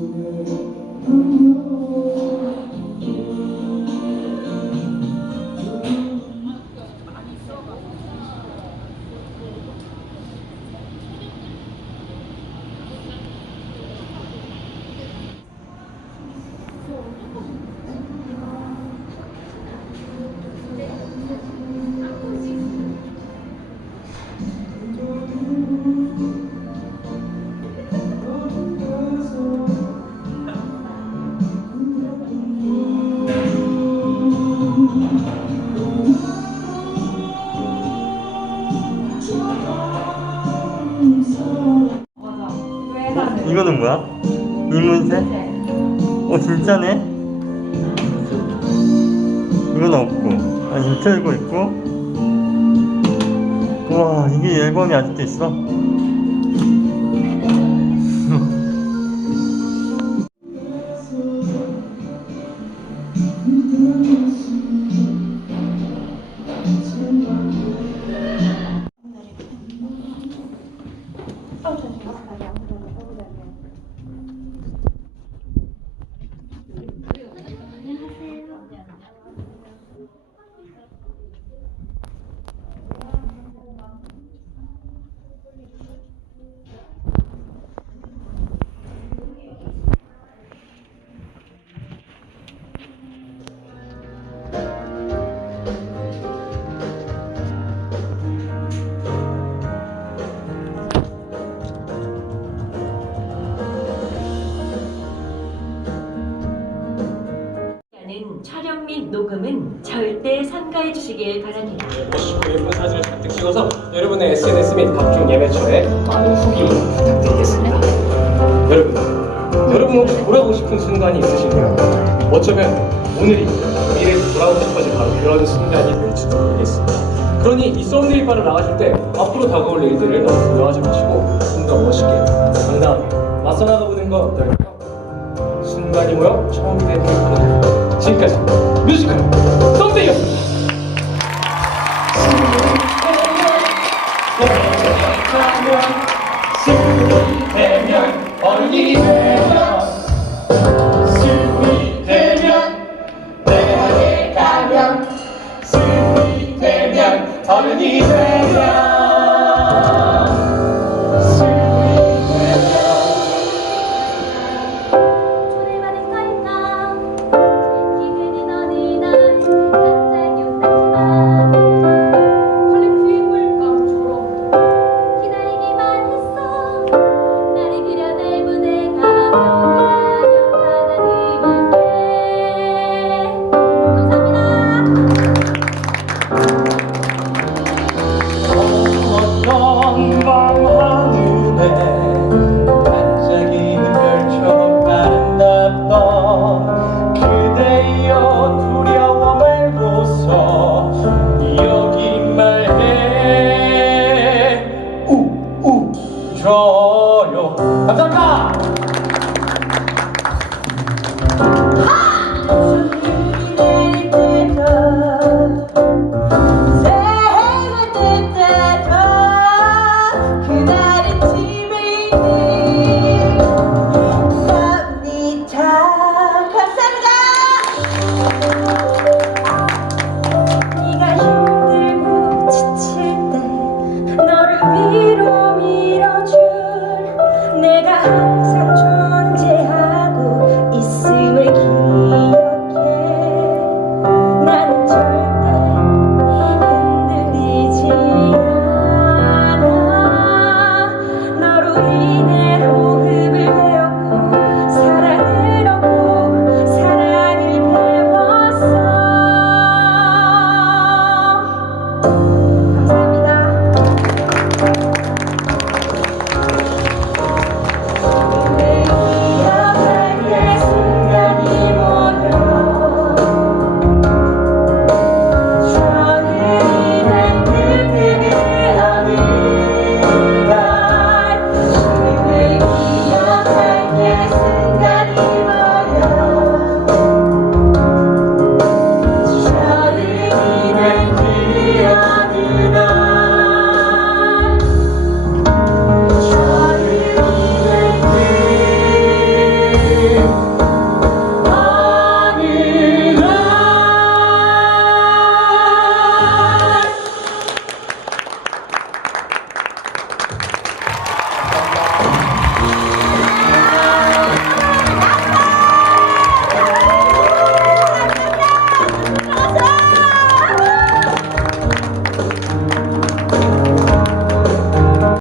Oh, oh, oh. 이거는 뭐야? 이문세? 어 진짜네? 이건 없고 아 인철고 있고 와 이게 앨범이 아직도 있어? 주시길 바랍니다. 멋있고 예쁜 사진을 잔뜩 찍어서 여러분의 SNS 및 각종 예매처에 많은 후기 부탁드리겠습니다. 여러분, 여러분 혹시 돌아가고 싶은 순간이 있으신가요? 어쩌면 오늘이 미래로 돌아오고 싶어질 바로 그런 순간이 될지도 모르겠습니다. 그러니 이 썸네일 바를 나가실 때 앞으로 다가올 일들을 너무 두려워하지 마시고